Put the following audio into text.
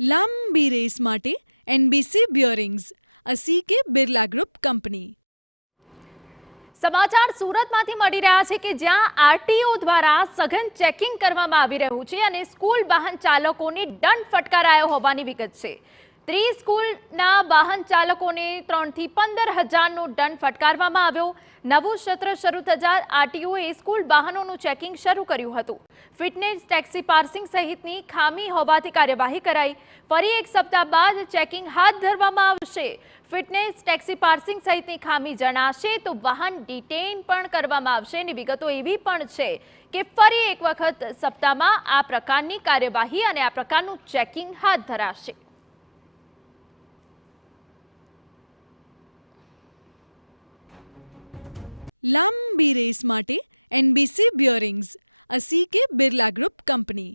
લાંબી રેસ માટે NBC બ્યોરિંગ્સ, અસી Birla group company. સમાચાર સુરતમાંથી મળી રહ્યા છે કે જ્યાં આરટીઓ દ્વારા સઘન ચેકિંગ કરવામાં આવી રહ્યું છે અને સ્કૂલ વાહન ચાલકોને દંડ ફટકારાયો હોવાની વિગત છે. 30 સ્કૂલના વાહન ચાલકોને 3 થી 15,000નો દંડ ફટકારવામાં આવ્યો. નવું સત્ર શરૂ થતાં આરટીઓએ સ્કૂલ વાહનોનું ચેકિંગ શરૂ કર્યું હતું. ફિટનેસ, ટેક્સી પાર્સિંગ સહિતની ખામી હોવાથી કાર્યવાહી કરાઈ. ફરી એક સપ્તાહ બાદ ચેકિંગ હાથ ધરવામાં આવશે. ફિટનેસ, ટેક્સી પાર્સિંગ સહિતની ખામી જણાશે તો વાહન ડિટેઇન પણ કરવામાં આવશે. અને વિગતો એવી પણ છે કે ફરી એક વખત સપ્તાહમાં આ પ્રકારની કાર્યવાહી અને આ પ્રકારનું ચેકિંગ હાથ ધરાશે. લાંબી રેસ માટે એનબીસી બ્યોરિંગ્સ, અસી બિરલા ગ્રુપ કંપની.